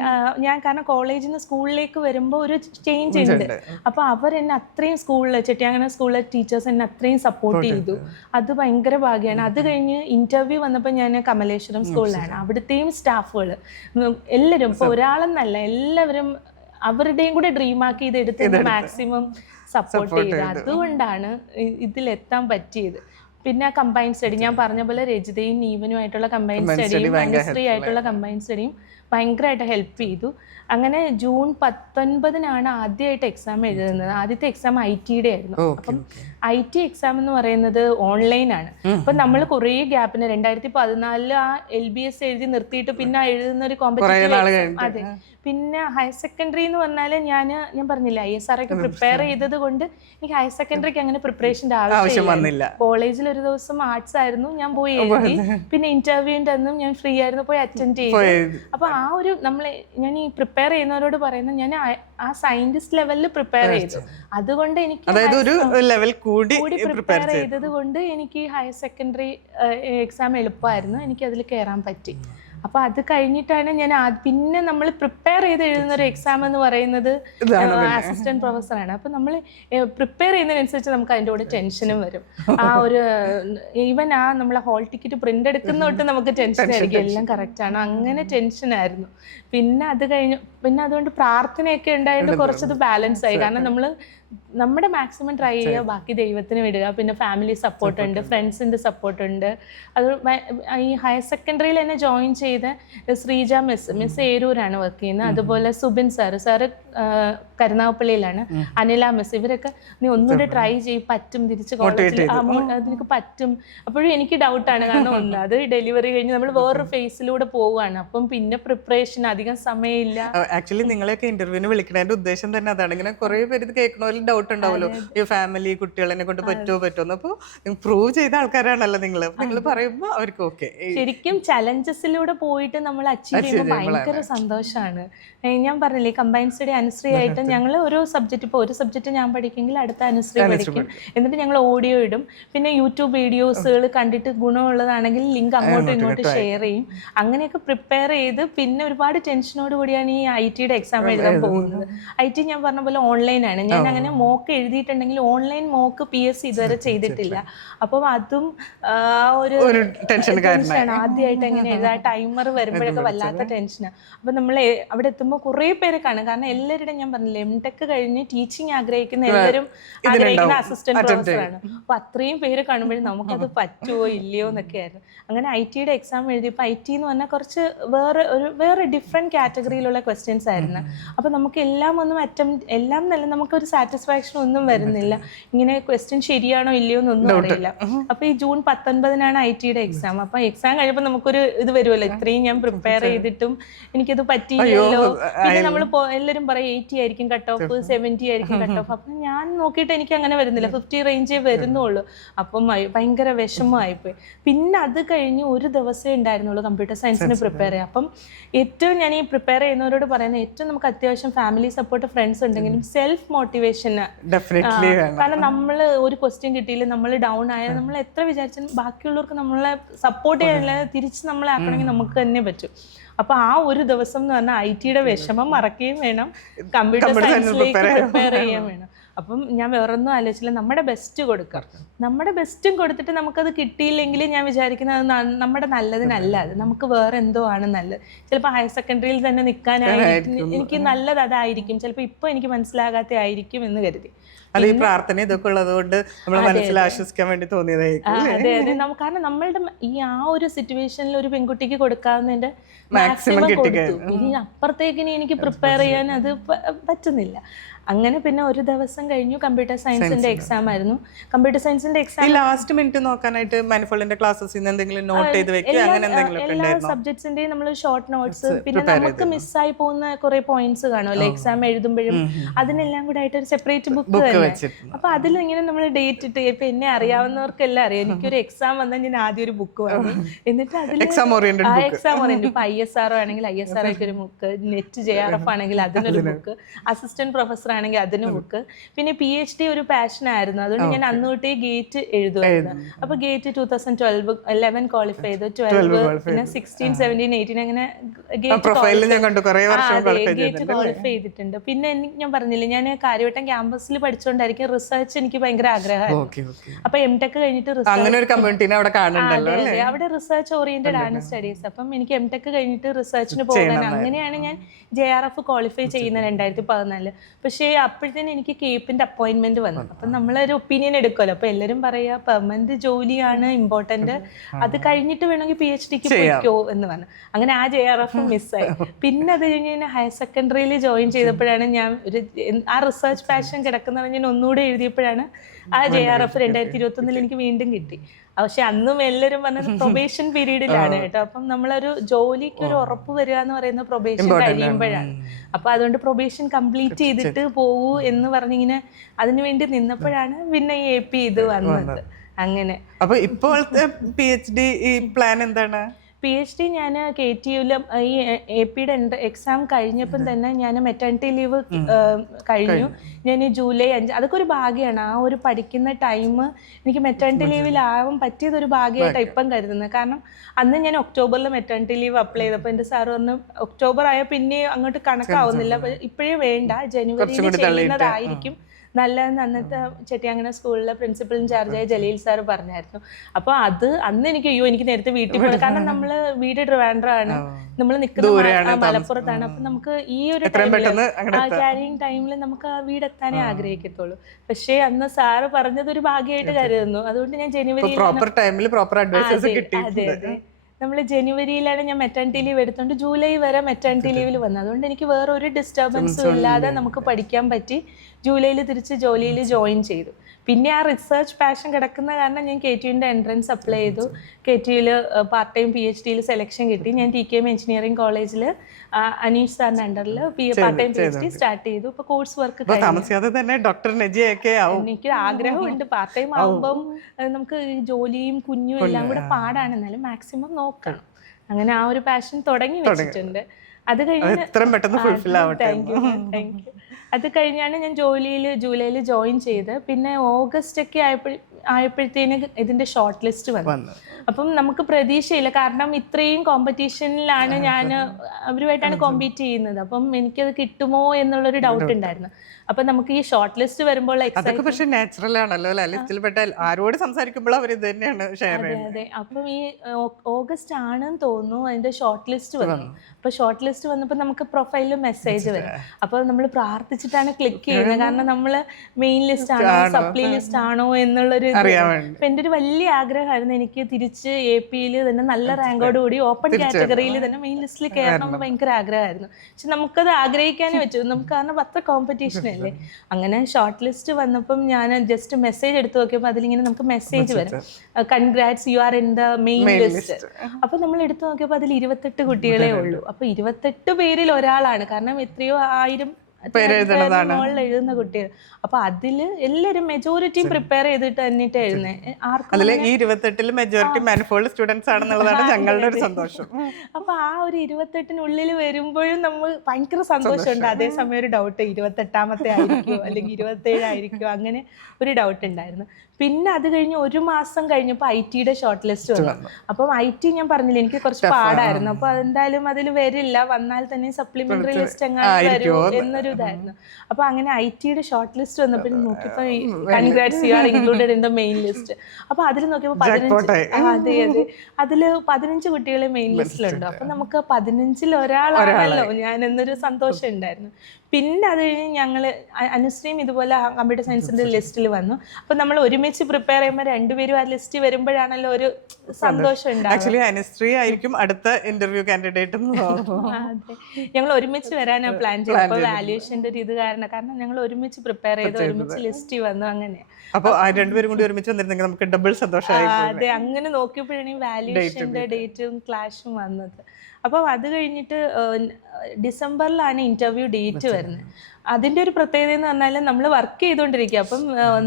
ഞാൻ കാരണം കോളേജിൽ നിന്ന് സ്കൂളിലേക്ക് വരുമ്പോൾ ഒരു ചേഞ്ച് ഉണ്ട്. അപ്പോൾ അവരെന്നെ അത്രയും സ്കൂളിൽ ചെട്ടിയാങ്കണർ സ്കൂളിലെ ടീച്ചേഴ്സ് എന്നെ അത്രയും സപ്പോർട്ട് ചെയ്തു. അത് ഭയങ്കര ഭാഗ്യമാണ്. അത് കഴിഞ്ഞ് ഇന്റർവ്യൂ വന്നപ്പോൾ ഞാൻ കമലേശ്വരം സ്കൂളിലാണ്. അവിടുത്തെയും സ്റ്റാഫുകൾ എല്ലാവരും ഇപ്പോൾ ഒരാളെന്നല്ല എല്ലാവരും അവരുടെയും കൂടെ ഡ്രീമാക്കി ഇത് എടുത്ത് മാക്സിമം സപ്പോർട്ട് ചെയ്തു. അതുകൊണ്ടാണ് ഇതിലെത്താൻ പറ്റിയത്. പിന്നെ കമ്പൈൻ സ്റ്റഡി ഞാൻ പറഞ്ഞ പോലെ രജിതയും നീവനുമായിട്ടുള്ള കമ്പൈൻ സ്റ്റഡിയും അനുശ്രീ ആയിട്ടുള്ള കമ്പൈൻ സ്റ്റഡിയും ഭയങ്കരമായിട്ട് ഹെൽപ്പ് ചെയ്തു. അങ്ങനെ ജൂൺ 19 ആദ്യമായിട്ട് എക്സാം എഴുതുന്നത്. ആദ്യത്തെ എക്സാം IT-യുടെ ആയിരുന്നു. അപ്പം IT എക്സാം എന്ന് പറയുന്നത് ഓൺലൈനാണ്. അപ്പം നമ്മൾ കുറേ ഗ്യാപ്പിന് 2014 ആ LBS എഴുതി നിർത്തിയിട്ട് പിന്നെ എഴുതുന്ന ഒരു കോമ്പറ്റീറ്റീവ്. അതെ, പിന്നെ ഹയർ സെക്കൻഡറി എന്ന് പറഞ്ഞാൽ ഞാൻ പറഞ്ഞില്ല ISROക്ക് പ്രിപ്പയർ ചെയ്തത് കൊണ്ട് എനിക്ക് ഹയർ സെക്കൻഡറിക്ക് അങ്ങനെ പ്രിപ്പറേഷൻ്റെ ആവശ്യം വന്നില്ല. കോളേജിൽ ഒരു ദിവസം ആർട്സ് ആയിരുന്നു, ഞാൻ പോയി എഴുതി. പിന്നെ ഇന്റർവ്യൂവിൻ്റെ അന്നും ഞാൻ ഫ്രീ ആയിരുന്നു, പോയി അറ്റൻഡ് ചെയ്തു. അപ്പൊ ആ ഒരു ഞാൻ ഈ പ്രിപ്പയർ ചെയ്യുന്നവരോട് പറയുന്നത് ഞാൻ ആ സയന്റിസ്റ്റ് ലെവലിൽ പ്രിപ്പയർ ചെയ്തു. അതുകൊണ്ട് എനിക്ക് പ്രിപ്പയർ ചെയ്തത് കൊണ്ട് എനിക്ക് ഹയർ സെക്കൻഡറി എക്സാം എളുപ്പമായിരുന്നു, എനിക്ക് അതിൽ കയറാൻ പറ്റി. അപ്പൊ അത് കഴിഞ്ഞിട്ടാണ് ഞാൻ പിന്നെ നമ്മൾ പ്രിപ്പയർ ചെയ്ത് എഴുതുന്ന ഒരു എക്സാം എന്ന് പറയുന്നത് അസിസ്റ്റന്റ് പ്രൊഫസറാണ്. അപ്പൊ നമ്മൾ പ്രിപ്പയർ ചെയ്യുന്നതിനനുസരിച്ച് നമുക്ക് അതിൻ്റെ കൂടെ ടെൻഷനും വരും. ആ ഒരു ഈവൻ നമ്മളെ ഹോൾ ടിക്കറ്റ് പ്രിന്റ് എടുക്കുന്ന തൊട്ട് നമുക്ക് ടെൻഷൻ ആയിരിക്കും, എല്ലാം കറക്റ്റ് ആണോ, അങ്ങനെ ടെൻഷനായിരുന്നു. പിന്നെ അത് കഴിഞ്ഞു പിന്നെ അതുകൊണ്ട് പ്രാർത്ഥനയൊക്കെ ഉണ്ടായിട്ട് കുറച്ചത് ബാലൻസ് ആയി. കാരണം നമ്മുടെ മാക്സിമം ട്രൈ ചെയ്യുക, ബാക്കി ദൈവത്തിന് വിടുക. പിന്നെ ഫാമിലി സപ്പോർട്ട് ഉണ്ട്, ഫ്രണ്ട്സിൻ്റെ സപ്പോർട്ട് ഉണ്ട്. അത് ഈ ഹയർ സെക്കൻഡറിയിൽ തന്നെ ജോയിൻ ചെയ്ത ശ്രീജ മിസ് ഏരൂരാണ് വർക്ക് ചെയ്യുന്നത്. അതുപോലെ സുബിൻ സാറ് കരുനാഗപ്പള്ളിയിലാണ്, അനില മിസ്, ഇവരൊക്കെ നീ ഒന്നുകൂടെ ട്രൈ ചെയ്യും, പറ്റും, തിരിച്ച് കോളേജിൽ നിനക്ക് പറ്റും. അപ്പോഴും എനിക്ക് ഡൗട്ടാണ്, കാരണം അത് ഡെലിവറി കഴിഞ്ഞ് നമ്മൾ വേറൊരു ഫേസിലൂടെ പോവുകയാണ്. അപ്പം പിന്നെ പ്രിപ്പറേഷൻ അധികം സമയമില്ല. ആക്ച്വലി നിങ്ങളെയൊക്കെ ഇന്റർവ്യൂവിന് വിളിക്കുന്നതിന്റെ ഉദ്ദേശം തന്നെ അതാണ്. ഇങ്ങനെ കുറെ പേര് ഇത് കേൾക്കണ ഡൗട്ട് ഉണ്ടാവല്ലോ, ഈ ഫാമിലി കുട്ടികളെ കൊണ്ട് പറ്റുമോ. അപ്പോൾ പ്രൂവ് ചെയ്ത ആൾക്കാരാണല്ലോ നിങ്ങൾ പറയുമ്പോൾ അവർക്ക് ഓക്കെ. ശരിക്കും ചലഞ്ചസിലൂടെ പോയിട്ട് നമ്മൾ അച്ചീവ് ചെയ്യുമ്പോൾ ഭയങ്കര സന്തോഷമാണ്. ഞാൻ പറഞ്ഞില്ലേ കമ്പൈൻ സ്റ്റഡി അനുശ്രീ ആയിട്ട് ഞങ്ങൾ ഒരു സബ്ജക്റ്റ് ഞാൻ പഠിക്കുമെങ്കിൽ അടുത്ത അനുശ്രീ പഠിക്കും. എന്നിട്ട് ഞങ്ങൾ ഓഡിയോ ഇടും. പിന്നെ യൂട്യൂബ് വീഡിയോസുകൾ കണ്ടിട്ട് ഗുണമുള്ളതാണെങ്കിൽ ലിങ്ക് അങ്ങോട്ടും ഇങ്ങോട്ടും ഷെയർ ചെയ്യും. അങ്ങനെയൊക്കെ പ്രിപ്പയർ ചെയ്ത് പിന്നെ ഒരുപാട് ടെൻഷനോട് കൂടിയാണ് ഈ IT-യുടെ എക്സാം എഴുതാൻ പോകുന്നത്. IT ഞാൻ പറഞ്ഞ പോലെ ഓൺലൈനാണ്. ഞാൻ അങ്ങനെ മോക്ക് എഴുതിയിട്ടുണ്ടെങ്കിൽ ഓൺലൈൻ മോക്ക് PSC ഇതുവരെ ചെയ്തിട്ടില്ല. അപ്പം അതും ഒരു ടെൻഷനാണ്. ആദ്യമായിട്ട് എങ്ങനെ എഴുതാ, ടൈമർ വരുമ്പോഴൊക്കെ വല്ലാത്ത ടെൻഷനാണ്. അപ്പം നമ്മൾ അവിടെ എത്തുമ്പോൾ കുറേ പേരെ കാണും. കാരണം എല്ലാവരുടെയും ഞാൻ പറഞ്ഞില്ലേ MTech കഴിഞ്ഞ് ടീച്ചിങ് ആഗ്രഹിക്കുന്ന എല്ലാവരും ആഗ്രഹിക്കുന്ന അസിസ്റ്റന്റ് പ്രൊഫസറാണ്. അപ്പം അത്രയും പേര് കാണുമ്പോഴും നമുക്കത് പറ്റുമോ ഇല്ലയോ എന്നൊക്കെ ആയിരുന്നു. അങ്ങനെ IT-യുടെ എക്സാം എഴുതിയപ്പോൾ IT എന്ന് പറഞ്ഞാൽ കുറച്ച് വേറെ ഡിഫറെൻറ്റ് കാറ്റഗറിയിലുള്ള ക്വസ്റ്റ്യൻസ് ക്വസ്റ്റ്യൻസ് ആയിരുന്നു. അപ്പോൾ നമുക്ക് എല്ലാം എല്ലാം നല്ല നമുക്കൊരു സാറ്റിസ്ഫാക്ഷൻ ഒന്നും വരുന്നില്ല. ഇങ്ങനെ ക്വസ്റ്റ്യൻ ശരിയാണോ ഇല്ലയോ എന്നൊന്നും അറിയില്ല. അപ്പോൾ ഈ ജൂൺ 19 IT-യുടെ എക്സാം. അപ്പോൾ എക്സാം കഴിയുമ്പോൾ നമുക്കൊരു ഇത് വരുമല്ലോ, ഇത്രയും ഞാൻ പ്രിപ്പയർ ചെയ്തിട്ടും എനിക്കത് പറ്റിയില്ലല്ലോ. പിന്നെ നമ്മൾ എല്ലാവരും പറയും 80 ആയിരിക്കും കട്ട് ഓഫ്, 70 ആയിരിക്കും കട്ട് ഓഫ്. അപ്പം ഞാൻ നോക്കിയിട്ട് എനിക്ക് അങ്ങനെ വരുന്നില്ല, 50 റേഞ്ചേ വരുന്നുള്ളൂ. അപ്പം ഭയങ്കര വിഷമമായിപ്പോയി. പിന്നെ അത് കഴിഞ്ഞ് ഒരു ദിവസമേ ഉണ്ടായിരുന്നുള്ളൂ കമ്പ്യൂട്ടർ സയൻസിന് പ്രിപ്പയർ ചെയ്യാം. അപ്പം ഏറ്റവും ഞാൻ ഈ പ്രിപ്പയർ ചെയ്യുന്നവരോട് പറയുന്നത്, ഏറ്റവും നമുക്ക് അത്യാവശ്യം ഫാമിലി സപ്പോർട്ട്, ഫ്രണ്ട്സ് ഉണ്ടെങ്കിലും സെൽഫ് മോട്ടിവേഷൻ. കാരണം നമ്മൾ ഒരു ക്വസ്റ്റ്യൻ കിട്ടിയില്ല, നമ്മൾ ഡൗൺ ആയാൽ നമ്മൾ എത്ര വിചാരിച്ചാലും ബാക്കിയുള്ളവർക്ക് നമ്മളെ സപ്പോർട്ട് ചെയ്യാനുള്ള തിരിച്ച് നമ്മളെ ആക്കണമെങ്കിൽ നമുക്ക് തന്നെ പറ്റും. അപ്പൊ ആ ഒരു ദിവസം എന്ന് പറഞ്ഞാൽ IT-യുടെ വിഷമം മറക്കുകയും വേണം, കമ്പ്യൂട്ടർ സയൻസിലേക്ക് പ്രിപ്പയർ ചെയ്യാൻ വേണം. അപ്പം ഞാൻ വേറൊന്നും ആലോചിച്ചില്ല, നമ്മുടെ ബെസ്റ്റ് കൊടുക്കാം. നമ്മുടെ ബെസ്റ്റും കൊടുത്തിട്ട് നമുക്കത് കിട്ടിയില്ലെങ്കിൽ ഞാൻ വിചാരിക്കുന്നത് നമ്മുടെ നല്ലതിനല്ല, അത് നമുക്ക് വേറെ എന്തോ ആണ് നല്ലത്. ചിലപ്പോൾ ഹയർ സെക്കൻഡറിയിൽ തന്നെ നിൽക്കാനായിട്ട് എനിക്ക് നല്ലത് അതായിരിക്കും, ചിലപ്പോൾ ഇപ്പൊ എനിക്ക് മനസ്സിലാകാത്ത ആയിരിക്കും എന്ന് കരുതി. അത് ഈ പ്രാർത്ഥന ഇതൊക്കെ ഉള്ളതുകൊണ്ട് നമ്മൾ മനസ്സിൽ ആശ്വസിക്കാൻ വേണ്ടി തോന്നിയതായിരിക്കും. അതെ അതെ, കാരണം നമ്മളുടെ ഈ ആ ഒരു സിറ്റുവേഷനിൽ ഒരു പെൺകുട്ടിക്ക് കൊടുക്കാവുന്നതിന്റെ മാക്സിമം കൊടുത്തു. ഇനി അപ്പുറത്തേക്ക് എനിക്ക് പ്രിപ്പയർ ചെയ്യാൻ അത് പറ്റുന്നില്ല. അങ്ങനെ പിന്നെ ഒരു ദിവസം കഴിഞ്ഞു, കമ്പ്യൂട്ടർ സയൻസിന്റെ എക്സാം ആയിരുന്നു. കമ്പ്യൂട്ടർ സയൻസിന്റെ എക്സാം ലാസ്റ്റ് മിനിറ്റ് നോക്കാനായിട്ട് മാനിഫോൾഡിന്റെ ക്ലാസ്സസിൽ എന്തെങ്കിലും നോട്ട് ചെയ്ത് വെക്കുക, അങ്ങനെ എന്തെങ്കിലും എല്ലാ സബ്ജക്ട്സിന്റെയും നമ്മൾ ഷോർട്ട് നോട്ട്സ്, പിന്നെ നമുക്ക് മിസ്സായി പോകുന്ന കുറെ പോയിന്റ്സ് കാണുമല്ലോ എക്സാം എഴുതുമ്പോഴും, അതിനെല്ലാം കൂടെ ആയിട്ട് ഒരു സെപ്പറേറ്റ് ബുക്ക് തന്നെ. അപ്പൊ അതിലിങ്ങനെ നമ്മൾ ഡേറ്റ് ഇട്ട്, ഇപ്പൊ എന്നെ അറിയാവുന്നവർക്കെല്ലാം അറിയാം, എനിക്കൊരു എക്സാം വന്നാൽ ഞാൻ ആദ്യം ഒരു ബുക്ക് വാങ്ങും. എന്നിട്ട് അതിൽ എക്സാം ഓറിയന്റഡ്, ഇപ്പൊ ISRO ആണെങ്കിൽ ISROയ്ക്ക് ഒരു ബുക്ക്, നെറ്റ് JRF ആണെങ്കിൽ അതിനൊരു ബുക്ക്, അസിസ്റ്റന്റ് പ്രൊഫസർ ആണെങ്കിൽ അതിന് ബുക്ക്. പിന്നെ PhD ഒരു പാഷൻ ആയിരുന്നു, അതുകൊണ്ട് ഞാൻ അന്ന് തൊട്ടേ ഗേറ്റ് എഴുതുമായിരുന്നു. അപ്പൊ ഗേറ്റ് 2011 ക്വാളിഫൈ ചെയ്തു, 12 പിന്നെ 16, 17, 18 അങ്ങനെ ഗേറ്റ് ക്വാളിഫൈ ചെയ്തിട്ടുണ്ട്. പിന്നെ ഞാൻ പറഞ്ഞില്ലേ, ഞാൻ കാര്യവട്ടം ക്യാമ്പസിൽ പഠിച്ചുകൊണ്ടായിരിക്കും റിസർച്ച് എനിക്ക് ഭയങ്കര ആഗ്രഹമായിരുന്നു. അപ്പൊ MTech കഴിഞ്ഞിട്ട് അവിടെ റിസർച്ച് ഓറിയന്റഡ് ആണ് സ്റ്റഡീസ്. അപ്പം എനിക്ക് MTech കഴിഞ്ഞിട്ട് റിസർച്ചിന് പോകാൻ, അങ്ങനെയാണ് ഞാൻ JRF ക്വാളിഫൈ ചെയ്യുന്നത് 2014. പക്ഷേ അപ്പോഴത്തേനും എനിക്ക് കേപ്പിന്റെ അപ്പോയിന്റ്മെന്റ് വന്നു. അപ്പം നമ്മളൊരു ഒപ്പീനിയൻ എടുക്കുമല്ലോ, അപ്പൊ എല്ലാവരും പറയാ പെർമനന്റ് ജോലിയാണ് ഇമ്പോർട്ടന്റ്, അത് കഴിഞ്ഞിട്ട് വേണമെങ്കിൽ PhDക്ക് പോയിക്കോ എന്ന് പറഞ്ഞു. അങ്ങനെ ആ JRF മിസ്സായി. പിന്നെ അത് കഴിഞ്ഞ് ഞാൻ ഹയർ സെക്കൻഡറിയിൽ ജോയിൻ ചെയ്തപ്പോഴാണ് ഞാൻ ആ റിസർച്ച് പാഷൻ കിടക്കുന്നതാണ് ഞാൻ ഒന്നുകൂടെ എഴുതിയപ്പോഴാണ് ആ JRF 2021 എനിക്ക് വീണ്ടും കിട്ടി. പക്ഷെ അന്നും എല്ലാവരും പറഞ്ഞത് പ്രൊബേഷൻ പീരീഡിലാണ് കേട്ടോ. അപ്പം നമ്മളൊരു ജോലിക്ക് ഒരു ഉറപ്പ് വരിക എന്ന് പറയുന്ന പ്രൊബേഷൻ കഴിയുമ്പോഴാണ്. അപ്പൊ അതുകൊണ്ട് പ്രൊബേഷൻ കംപ്ലീറ്റ് ചെയ്തിട്ട് പോകൂ എന്ന് പറഞ്ഞിങ്ങനെ അതിനു വേണ്ടി നിന്നപ്പോഴാണ് പിന്നെ ഈ AP ഇത് വന്നത്. അങ്ങനെ അപ്പൊ ഇപ്പോഴത്തെ PhD പ്ലാൻ എന്താണ്? PhD ഞാൻ KTUവിൽ ഈ AP-യുടെ എക്സാം കഴിഞ്ഞപ്പം തന്നെ ഞാൻ മെറ്റേണിറ്റി ലീവ് കഴിഞ്ഞു. ഞാൻ ജൂലൈ 5, അതൊക്കെ ഒരു ഭാഗ്യമാണ്. ആ ഒരു പഠിക്കുന്ന ടൈം എനിക്ക് മെറ്റേണിറ്റി ലീവിലാവാൻ പറ്റിയതൊരു ഭാഗ്യമായിട്ടാണ് ഇപ്പം കരുതുന്നത്. കാരണം അന്ന് ഞാൻ ഒക്ടോബറിൽ മെറ്റേണിറ്റി ലീവ് അപ്ലൈ ചെയ്തപ്പോൾ എൻ്റെ സാറ് പറഞ്ഞു ഒക്ടോബർ ആയാൽ പിന്നെ അങ്ങോട്ട് കണക്കാവുന്നില്ല, ഇപ്പോഴേ വേണ്ട, ജനുവരിയിൽ ചെയ്യുന്നതായിരിക്കും നല്ലതെന്ന് അന്നത്തെ ചെട്ടിയാങ്കണ സ്കൂളിലെ പ്രിൻസിപ്പൽ ഇൻചാർജായ ജലീൽ സാർ പറഞ്ഞായിരുന്നു. അപ്പോൾ അന്ന് എനിക്ക് നേരത്തെ വീട്ടിൽ പോകണം, കാരണം നമ്മള് വീട് ട്രിവാൻഡ്രം, നമ്മൾ നിൽക്കുന്ന മലപ്പുറത്താണ്. അപ്പൊ നമുക്ക് ഈ ഒരു ക്യാരിയിങ് ടൈമിൽ നമുക്ക് ആ വീടെത്താനേ ആഗ്രഹിക്കത്തുള്ളൂ. പക്ഷേ അന്ന് സാറ് പറഞ്ഞത് ഒരു ഭാഗ്യമായിട്ട് കരുതുന്നു. അതുകൊണ്ട് ഞാൻ അതെ നമ്മൾ ജനുവരിയിലാണ് ഞാൻ മെറ്റേണിറ്റി ലീവ് എടുത്തുകൊണ്ട് ജൂലൈ വരെ മെറ്റേണിറ്റി ലീവിൽ വന്നത്. അതുകൊണ്ട് എനിക്ക് വേറെ ഒരു ഡിസ്റ്റർബൻസും ഇല്ലാതെ നമുക്ക് പഠിക്കാൻ പറ്റി. ജൂലൈയിൽ തിരിച്ച് ജോലിയിൽ ജോയിൻ ചെയ്തു. പിന്നെ ആ റിസർച്ച് പാഷൻ കിടക്കുന്ന കാരണം ഞാൻ KTUവിൻ്റെ എൻട്രൻസ് അപ്ലൈ ചെയ്തു. KTUവിൽ പാർട്ട് ടൈം PhDയിൽ സെലക്ഷൻ കിട്ടി. ഞാൻ TKM എഞ്ചിനീയറിംഗ് കോളേജിൽ അനീഷ് സാറിൻ്റെ അണ്ടറിൽ പാർട്ട് ടൈം PhD സ്റ്റാർട്ട് ചെയ്തു. ഇപ്പോൾ കോഴ്സ് വർക്ക് എനിക്ക് ആഗ്രഹമുണ്ട്. പാർട്ട് ടൈം ആകുമ്പം നമുക്ക് ജോലിയും കുഞ്ഞും എല്ലാം കൂടെ പാടാണ്, എന്നാലും മാക്സിമം നോക്കണം. അങ്ങനെ ആ ഒരു പാഷൻ തുടങ്ങി വെച്ചിട്ടുണ്ട്. അത് കഴിഞ്ഞ് താങ്ക് യു. അത് കഴിഞ്ഞാണ് ഞാൻ ജൂലൈയിൽ ജോയിൻ ചെയ്ത്. പിന്നെ ഓഗസ്റ്റ് ഒക്കെ ആയപ്പോഴത്തേന് ഇതിന്റെ ഷോർട്ട് ലിസ്റ്റ് വന്നു. അപ്പം നമുക്ക് പ്രതീക്ഷയില്ല, കാരണം ഇത്രയും കോമ്പറ്റീഷനിലാണ് ഞാൻ അവരുമായിട്ടാണ് കോമ്പീറ്റ് ചെയ്യുന്നത്. അപ്പം എനിക്കത് കിട്ടുമോ എന്നുള്ളൊരു ഡൗട്ട് ഉണ്ടായിരുന്നു. അപ്പൊ നമുക്ക് ഈ ഷോർട്ട് ലിസ്റ്റ് വരുമ്പോൾ അതൊക്കെ പക്ഷെ നാച്ചുറൽ ആണല്ലോ അല്ലെ, ലിസ്റ്റിൽ പെട്ട ആരോട് സംസാരിക്കുമ്പോൾ അവർ ഇത് തന്നെയാണ് ഷെയർ ചെയ്യുന്നത്. അതെ. അപ്പം ഈ ഓഗസ്റ്റ് ആണെന്ന് തോന്നുന്നു അതിന്റെ ഷോർട്ട് ലിസ്റ്റ് വന്നു. അപ്പൊ ഷോർട്ട് ലിസ്റ്റ് വന്നപ്പോൾ നമുക്ക് പ്രൊഫൈലിൽ മെസ്സേജ് വരും. അപ്പൊ നമ്മൾ പ്രാർത്ഥിച്ചിട്ടാണ് ക്ലിക്ക് ചെയ്യുന്നത്, കാരണം നമ്മൾ മെയിൻ ലിസ്റ്റ് ആണോ സപ്ലി ലിസ്റ്റ് ആണോ എന്നുള്ളൊരു. അപ്പൊ എൻ്റെ ഒരു വലിയ ആഗ്രഹമായിരുന്നു എനിക്ക് തിരിച്ച് AP-യിൽ തന്നെ നല്ല റാങ്കോട് കൂടി ഓപ്പൺ കാറ്റഗറിയിൽ തന്നെ മെയിൻ ലിസ്റ്റിൽ കയറണം എന്ന് ഭയങ്കര ആഗ്രഹമായിരുന്നു. പക്ഷെ നമുക്കത് ആഗ്രഹിക്കാനേ പറ്റൂ, നമുക്ക് കാരണം അത്ര കോമ്പറ്റീഷൻ അല്ലേ. അങ്ങനെ ഷോർട്ട് ലിസ്റ്റ് വന്നപ്പം ഞാൻ ജസ്റ്റ് മെസ്സേജ് എടുത്ത് നോക്കിയപ്പോൾ അതിലിങ്ങനെ നമുക്ക് മെസ്സേജ് വരും, congrats you are in the main list. അപ്പൊ നമ്മൾ എടുത്തു നോക്കിയപ്പോൾ അതിൽ 28 കുട്ടികളെ ഉള്ളൂ. അപ്പൊ 28 പേരിൽ ഒരാളാണ്, കാരണം എത്രയോ 1000 മുകളിൽ എഴുതുന്ന കുട്ടികൾ. അപ്പൊ അതില് എല്ലാരും മെജോറിറ്റിയും പ്രിപ്പയർ ചെയ്തിട്ട് തന്നിട്ട് എഴുതുന്നേ. അതില് ഈ 28 മെജോറിറ്റി മാനിഫോൾഡ് സ്റ്റുഡൻസ് ആണെന്നുള്ളതാണ് ഞങ്ങളുടെ ഒരു സന്തോഷം. അപ്പൊ ആ ഒരു 28-നുള്ളിൽ വരുമ്പോഴും നമ്മൾ ഭയങ്കര സന്തോഷമുണ്ട്. അതേസമയം ഒരു ഡൗട്ട്, 28ാമത്തെ ആയിരിക്കുമോ അല്ലെങ്കിൽ 27 ആയിരിക്കുമോ, അങ്ങനെ ഒരു ഡൗട്ട് ഉണ്ടായിരുന്നു. പിന്നെ അത് കഴിഞ്ഞ് 1 മാസം കഴിഞ്ഞപ്പോൾ IT-യുടെ ഷോർട്ട് ലിസ്റ്റ് വന്നു. അപ്പം IT ഞാൻ പറഞ്ഞില്ല എനിക്ക് കുറച്ച് പാടായിരുന്നു. അപ്പൊ അതെന്തായാലും അതിൽ വരില്ല, വന്നാൽ തന്നെ സപ്ലിമെന്ററി ലിസ്റ്റ് എങ്ങാനും വരൂ എന്നൊരു ഇതായിരുന്നു. അപ്പൊ അങ്ങനെ IT-യുടെ ഷോർട്ട് ലിസ്റ്റ് വന്നപ്പോൾ നോക്കിയപ്പോൾ congrats you are included in the main list. അപ്പൊ അതിൽ നോക്കിയപ്പോൾ 15 അതില് 15 കുട്ടികളെ മെയിൻ ലിസ്റ്റിലുണ്ട്. അപ്പൊ നമുക്ക് 15-ൽ ഒരാളാണല്ലോ ഞാൻ എന്നൊരു സന്തോഷം ഉണ്ടായിരുന്നു. പിന്നെ അത് കഴിഞ്ഞ് ഞങ്ങൾ അനുശ്രീയും ഇതുപോലെ കമ്പ്യൂട്ടർ സയൻസിന്റെ ലിസ്റ്റിൽ വന്നു. അപ്പൊ നമ്മൾ ഒരുമിച്ച് പ്രിപ്പയർ ചെയ്യുമ്പോൾ രണ്ടുപേരും ആ ലിസ്റ്റ് വരുമ്പോഴാണല്ലോ ഒരു സന്തോഷം ഉണ്ടാകും. അനുശ്രീ ആയിരിക്കും അടുത്ത ഇന്റർവ്യൂ കാൻഡിഡേറ്റ്. അതെ, ഞങ്ങൾ ഒരുമിച്ച് വരാനാണ് പ്ലാൻ ചെയ്തത്. അപ്പൊ വാല്യുവേഷന്റെ ഒരു ഇത് കാരണം ഞങ്ങൾ ഒരുമിച്ച് പ്രിപ്പയർ ചെയ്ത് ഒരുമിച്ച് ലിസ്റ്റ് വന്നു. അങ്ങനെ അപ്പൊ രണ്ടുപേരും കൂടി ഒരുമിച്ച് വന്നിരുന്നെങ്കിൽ നമുക്ക് ഡബിൾ സന്തോഷമായി. അതെ, അങ്ങനെ നോക്കിയപ്പോഴാണ് ഈ വാല്യുവേഷന്റെ ഡേറ്റും ക്ലാഷും വന്നത്. അപ്പോൾ അത് കഴിഞ്ഞിട്ട് ഡിസംബറിലാണ് ഇന്റർവ്യൂ ഡേറ്റ് വരുന്നത്. അതിൻ്റെ ഒരു പ്രത്യേകത എന്ന് പറഞ്ഞാൽ നമ്മൾ വർക്ക് ചെയ്തുകൊണ്ടിരിക്കുക. അപ്പം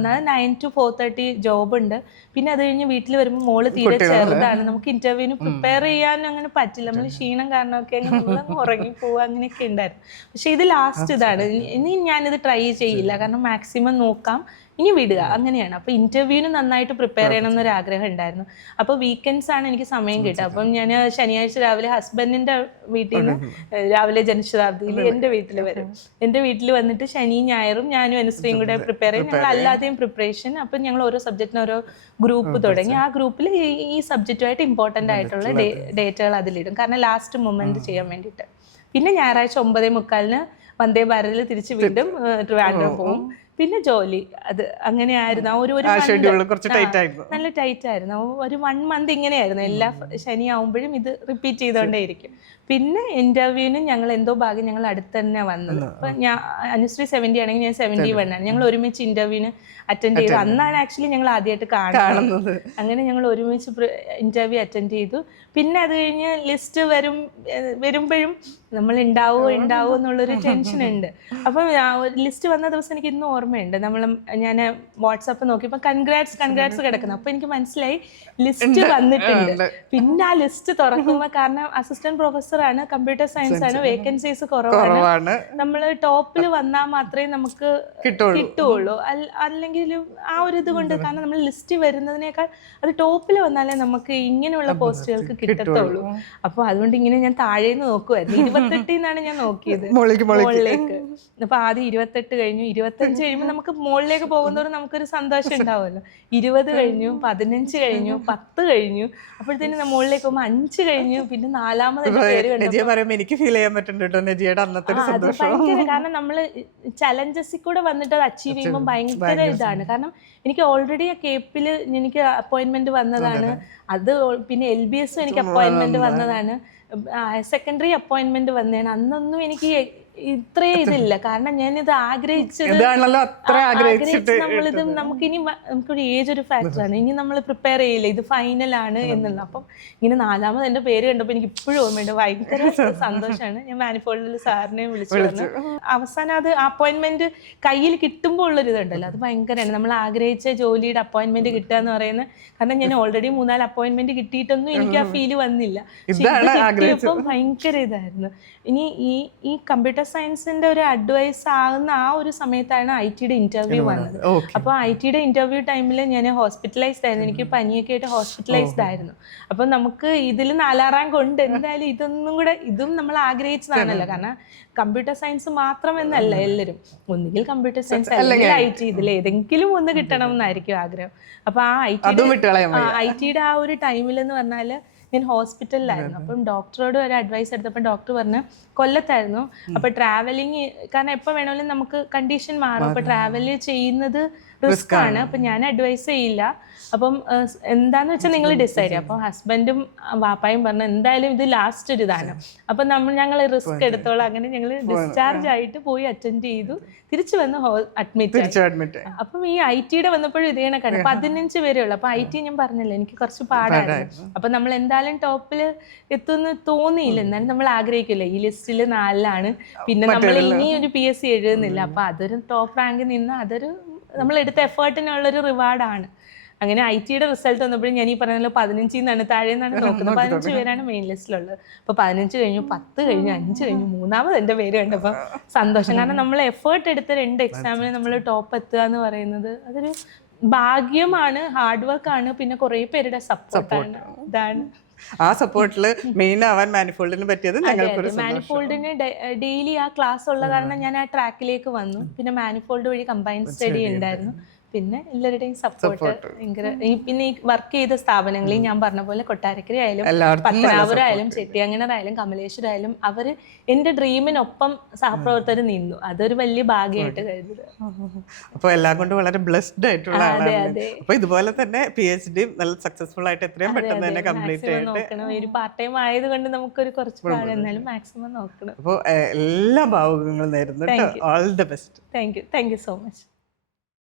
9 to 4:30 ജോബ് ഉണ്ട്. പിന്നെ അത് കഴിഞ്ഞ് വീട്ടിൽ വരുമ്പോൾ മോള് തീരെ ചെറുതാണ്, നമുക്ക് ഇന്റർവ്യൂവിന് പ്രിപ്പയർ ചെയ്യാൻ അങ്ങനെ പറ്റില്ല. നമ്മൾ ക്ഷീണം കാരണമൊക്കെ നമ്മൾ ഉറങ്ങി പോവുക അങ്ങനെയൊക്കെ ഉണ്ടായിരുന്നു. പക്ഷെ ഇത് ലാസ്റ്റ് ഇതാണ്, ഇനി ഞാനിത് ട്രൈ ചെയ്യില്ല, കാരണം മാക്സിമം നോക്കാം, ഇനി വിടുക, അങ്ങനെയാണ്. അപ്പോൾ ഇന്റർവ്യൂവിന് നന്നായിട്ട് പ്രിപ്പയർ ചെയ്യണം എന്നൊരു ആഗ്രഹം ഉണ്ടായിരുന്നു. അപ്പോൾ വീക്കെൻഡ്സ് ആണ് എനിക്ക് സമയം കിട്ടുക. അപ്പം ഞാൻ ശനിയാഴ്ച രാവിലെ ഹസ്ബൻഡിന്റെ വീട്ടിൽ നിന്ന് രാവിലെ ജനശതാബ്ദിയിൽ എൻ്റെ വീട്ടിൽ വരും. എൻ്റെ വീട്ടിൽ വന്നിട്ട് ശനിയും ഞായറും ഞാനും അനുശ്രീയും കൂടെ പ്രിപ്പയർ ചെയ്യും. ഞങ്ങൾ അല്ലാതെയും പ്രിപ്പറേഷൻ. അപ്പം ഞങ്ങൾ ഓരോ സബ്ജക്റ്റിന് ഓരോ ഗ്രൂപ്പ് തുടങ്ങി. ആ ഗ്രൂപ്പിൽ ഈ സബ്ജക്റ്റുമായിട്ട് ഇമ്പോർട്ടൻ്റ് ആയിട്ടുള്ള ഡേറ്റകൾ അതിലിടും, കാരണം ലാസ്റ്റ് മൊമെന്റ് ചെയ്യാൻ വേണ്ടിയിട്ട്. പിന്നെ ഞായറാഴ്ച 9:45 വന്ദേ ഭാരതിൽ തിരിച്ച് വീണ്ടും ട്രിവാൻഡ്രം പോകും. പിന്നെ ജോലി, അത് അങ്ങനെയായിരുന്നു. നല്ല ടൈറ്റ് ആയിരുന്നു. ഒരു 1 month ഇങ്ങനെയായിരുന്നു. എല്ലാ ശനിയാവുമ്പോഴും ഇത് റിപ്പീറ്റ് ചെയ്തുകൊണ്ടേയിരിക്കും. പിന്നെ ഇന്റർവ്യൂവിന് ഞങ്ങൾ എന്തോ ഭാഗ്യം ഞങ്ങൾ അടുത്ത് തന്നെ വന്നത്. അപ്പൊ ഞാൻ അനുശ്രീ 70 ആണെങ്കിൽ ഞാൻ 71 ആണ്. ഞങ്ങൾ ഒരുമിച്ച് ഇന്റർവ്യൂവിന് അറ്റൻഡ് ചെയ്തു. അന്നാണ് ആക്ച്വലി ഞങ്ങൾ ആദ്യമായിട്ട് കാണുന്നത്. അങ്ങനെ ഞങ്ങൾ ഒരുമിച്ച് ഇന്റർവ്യൂ അറ്റൻഡ് ചെയ്തു. പിന്നെ അത് കഴിഞ്ഞ് ലിസ്റ്റ് വരുമ്പോഴും നമ്മൾ ഉണ്ടാവോ എന്നുള്ളൊരു ടെൻഷൻ ഉണ്ട്. അപ്പം ലിസ്റ്റ് വന്ന ദിവസം എനിക്ക് ഇന്നും ഓർമ്മയുണ്ട്. ഞാൻ വാട്സാപ്പ് നോക്കിയപ്പോൾ കൺഗ്രാറ്റ്സ് കിടക്കുന്നു. അപ്പൊ എനിക്ക് മനസ്സിലായി ലിസ്റ്റ് വന്നിട്ടുണ്ട്. പിന്നെ ആ ലിസ്റ്റ് തുറക്കുമ്പോൾ, കാരണം അസിസ്റ്റന്റ് പ്രൊഫസറാണ്, കമ്പ്യൂട്ടർ സയൻസ് ആണ്, വേക്കൻസീസ് കുറവാണ്, നമ്മൾ ടോപ്പിൽ വന്നാൽ മാത്രമേ നമുക്ക് കിട്ടുള്ളൂ. അല്ലെങ്കിൽ ആ ഒരു ഇത് കൊണ്ട്, കാരണം നമ്മൾ ലിസ്റ്റ് വരുന്നതിനേക്കാൾ അത് ടോപ്പിൽ വന്നാലേ നമുക്ക് ഇങ്ങനെയുള്ള പോസ്റ്റുകൾക്ക് കിട്ടത്തുള്ളൂ. അപ്പൊ അതുകൊണ്ട് ഇങ്ങനെ ഞാൻ താഴേന്ന് നോക്കുമായിരുന്നു. 28 ഞാൻ നോക്കിയത് മുകളിലേക്ക്. അപ്പൊ ആദ്യം 28 കഴിഞ്ഞു, 25 കഴിയുമ്പോൾ നമുക്ക് മുകളിലേക്ക് പോകുന്നവരും നമുക്കൊരു സന്തോഷം ഉണ്ടാവുമല്ലോ. 20 കഴിഞ്ഞു, 15 കഴിഞ്ഞു, 10 കഴിഞ്ഞു. അപ്പോഴത്തേനും മുകളിലേക്ക് പോകുമ്പോൾ 5 കഴിഞ്ഞു. പിന്നെ 4ാമത് പേര് എനിക്ക് ഫീൽ ചെയ്യാൻ പറ്റുന്നുണ്ട്. കാരണം നമ്മള് ചലഞ്ചസിൽ കൂടെ വന്നിട്ട് അത് അച്ചീവ് ചെയ്യുമ്പോൾ ഭയങ്കര ഇതാണ്. കാരണം എനിക്ക് ഓൾറെഡി ആ കേപ്പിൽ എനിക്ക് അപ്പോയിന്റ്മെന്റ് വന്നതാണ്. അത് പിന്നെ LBS എനിക്ക് അപ്പോയിന്റ്മെന്റ് വന്നതാണ്. സെക്കൻഡറി അപ്പോയിന്റ്മെന്റ് വന്നതാണ്. അന്നൊന്നും എനിക്ക് ഇത്രയും ഇതില്ല, കാരണം ഞാനിത് ആഗ്രഹിച്ചത് നമ്മളിത് നമുക്കൊരു ഏജ് ഒരു ഫാക്ടറാണ്. ഇനി നമ്മൾ പ്രിപ്പയർ ചെയ്യില്ല, ഇത് ഫൈനലാണ് എന്നുള്ള. അപ്പം ഇങ്ങനെ 4ാമത് എൻ്റെ പേര് കണ്ടപ്പോൾ എനിക്ക് ഇപ്പോഴും ഓർമ്മയുണ്ട്. ഭയങ്കര സന്തോഷമാണ്. ഞാൻ മാനിഫോൾഡിൽ സാറിനെ വിളിച്ചു പറഞ്ഞു. അവസാനം അത് അപ്പോയിന്റ്മെന്റ് കയ്യിൽ കിട്ടുമ്പോൾ ഉള്ളൊരിതുണ്ടല്ലോ, അത് ഭയങ്കരമാണ്. നമ്മൾ ആഗ്രഹിച്ച ജോലിയുടെ അപ്പോയിന്റ്മെന്റ് കിട്ടുക എന്ന് പറയുന്നത്. കാരണം ഞാൻ ഓൾറെഡി 3-4 അപ്പോയിന്റ്മെന്റ് കിട്ടിയിട്ടൊന്നും എനിക്ക് ആ ഫീല് വന്നില്ല. കിട്ടിയപ്പോൾ ഭയങ്കര ഇതായിരുന്നു. ഇനി ഈ കമ്പ്യൂട്ടർ കമ്പ്യൂട്ടർ സയൻസിന്റെ ഒരു അഡ്വൈസ് ആകുന്ന ആ ഒരു സമയത്താണ് IT-യുടെ ഇന്റർവ്യൂ വന്നത്. അപ്പോൾ IT-യുടെ ഇന്റർവ്യൂ ടൈമിൽ ഞാൻ ഹോസ്പിറ്റലൈസ്ഡ് ആയിരുന്നു. എനിക്ക് പനിയൊക്കെ ആയിട്ട് ഹോസ്പിറ്റലൈസ്ഡ് ആയിരുന്നു. അപ്പം നമുക്ക് ഇതിൽ 4ാം റാങ്ക് ഉണ്ട്, എന്തായാലും ഇതൊന്നും കൂടെ, ഇതും നമ്മൾ ആഗ്രഹിച്ചതാണല്ലോ. കാരണം കമ്പ്യൂട്ടർ സയൻസ് മാത്രമെന്നല്ല, എല്ലാവരും ഒന്നുകിൽ കമ്പ്യൂട്ടർ സയൻസ് അല്ലെങ്കിൽ IT, ഇതിൽ ഏതെങ്കിലും ഒന്ന് കിട്ടണം എന്നായിരിക്കും ആഗ്രഹം. അപ്പൊ ആ IT-യുടെ ആ ഒരു ടൈമിൽ എന്ന് പറഞ്ഞാൽ ഞാൻ ഹോസ്പിറ്റലിലായിരുന്നു. അപ്പം ഡോക്ടറോട് ഒരു അഡ്വൈസ് എടുത്തപ്പോൾ ഡോക്ടർ പറഞ്ഞു കൊല്ലത്തായിരുന്നു. അപ്പൊ ട്രാവലിങ്, കാരണം എപ്പോൾ വേണമെങ്കിലും നമുക്ക് കണ്ടീഷൻ മാറും. അപ്പൊ ട്രാവൽ ചെയ്യുന്നത് റിസ്ക് ആണ്. അപ്പൊ ഞാൻ അഡ്വൈസ് ചെയ്യില്ല. അപ്പം എന്താന്ന് വെച്ചാൽ നിങ്ങൾ ഡിസൈഡ് ചെയ്യാം. അപ്പോൾ ഹസ്ബൻഡും വാപ്പായും പറഞ്ഞു എന്തായാലും ഇത് ലാസ്റ്റ് ഒരു ഇതാണ്, അപ്പൊ ഞങ്ങൾ റിസ്ക് എടുത്തോളാം. അങ്ങനെ ഞങ്ങൾ ഡിസ്ചാർജ് ആയിട്ട് പോയി അറ്റൻഡ് ചെയ്തു, തിരിച്ചു വന്ന് അഡ്മിറ്റ്. അപ്പം ഈ IT-യുടെ വന്നപ്പോഴും ഇതേ കണക്കാണ്. 15 പേരേ ഉള്ളൂ. അപ്പൊ IT ഞാൻ പറഞ്ഞല്ലോ എനിക്ക് കുറച്ച് പാടായിരുന്നു. അപ്പൊ നമ്മൾ എന്തായാലും ടോപ്പിൽ എത്തുമെന്ന് തോന്നിയില്ല. എന്നാലും നമ്മൾ ആഗ്രഹിക്കില്ല, ഈ ലിസ്റ്റിൽ 4ലാണ്, പിന്നെ നമ്മൾ ഇനി ഒരു PSC എഴുതുന്നില്ല. അപ്പൊ അതൊരു ടോപ്പ് റാങ്ക് നിന്ന് അതൊരു നമ്മൾ എടുത്ത എഫേർട്ടിനുള്ളൊരു റിവാർഡാണ്. അങ്ങനെ IT-യുടെ റിസൾട്ട് വന്നപ്പോഴും ഞാൻ ഈ പറഞ്ഞല്ലോ 15 നിന്നാണ് താഴെ നിന്നാണ് നോക്കുന്നത്. 15 പേരാണ് മെയിൻ ലിസ്റ്റിലുള്ളത്. അപ്പോൾ 15 കഴിഞ്ഞു, 10 കഴിഞ്ഞു, 5 കഴിഞ്ഞു, 3ാമത് എൻ്റെ പേര് കണ്ടപ്പോൾ സന്തോഷം. കാരണം നമ്മൾ എഫേർട്ട് എടുത്ത 2 എക്സാമിന് നമ്മൾ ടോപ്പ് എത്തുക എന്ന് പറയുന്നത് അതൊരു ഭാഗ്യമാണ്, ഹാർഡ് വർക്കാണ്, പിന്നെ കുറേ പേരുടെ സപ്പോർട്ടാണ്. ഇതാണ് ആ സപ്പോർട്ടിൽ മെയിൻ ആവാൻ മാനിഫോൾഡിന് പറ്റിയത്. മാനിഫോൾഡിന് ഡെയിലി ആ ക്ലാസ് ഉള്ള കാരണം ഞാൻ ആ ട്രാക്കിലേക്ക് വന്നു. പിന്നെ മാനിഫോൾഡ് വഴി കമ്പൈൻഡ് സ്റ്റഡി ഉണ്ടായിരുന്നു. പിന്നെ എല്ലാവരുടെയും സപ്പോർട്ട് ഭയങ്കര. പിന്നെ ഈ വർക്ക് ചെയ്ത സ്ഥാപനങ്ങളിൽ ഞാൻ പറഞ്ഞ പോലെ കൊട്ടാരക്കര ആയാലും പത്തനാപുരം ആയാലും ചെട്ടിയങ്ങണർ ആയാലും കമലേശ്വരം ആയാലും അവർ എൻ്റെ ഡ്രീമിനൊപ്പം സഹപ്രവർത്തകർ നിന്നു. അതൊരു വലിയ ഭാഗ്യമായിട്ട് കരുതുന്നത്. അപ്പോൾ എല്ലാം കൊണ്ട് വളരെ ബ്ലെസ്ഡ് ആയിട്ടുള്ള ആളാണ്. അപ്പോൾ ഇതുപോലെ തന്നെ PhD നല്ല സക്സസ്ഫുൾ ആയിട്ട് എത്രയും പെട്ടെന്ന് തന്നെ കംപ്ലീറ്റ് ചെയ്യണം. ഒരു പാർട്ട് ടൈം ആയതുകൊണ്ട് നമുക്കൊരു കുറച്ച് പാട്, എന്നാലും മാക്സിമം നോക്കണം. അപ്പോൾ എല്ലാ ഭാവുകങ്ങളും നേരുന്നു. All the best. Thank you so much.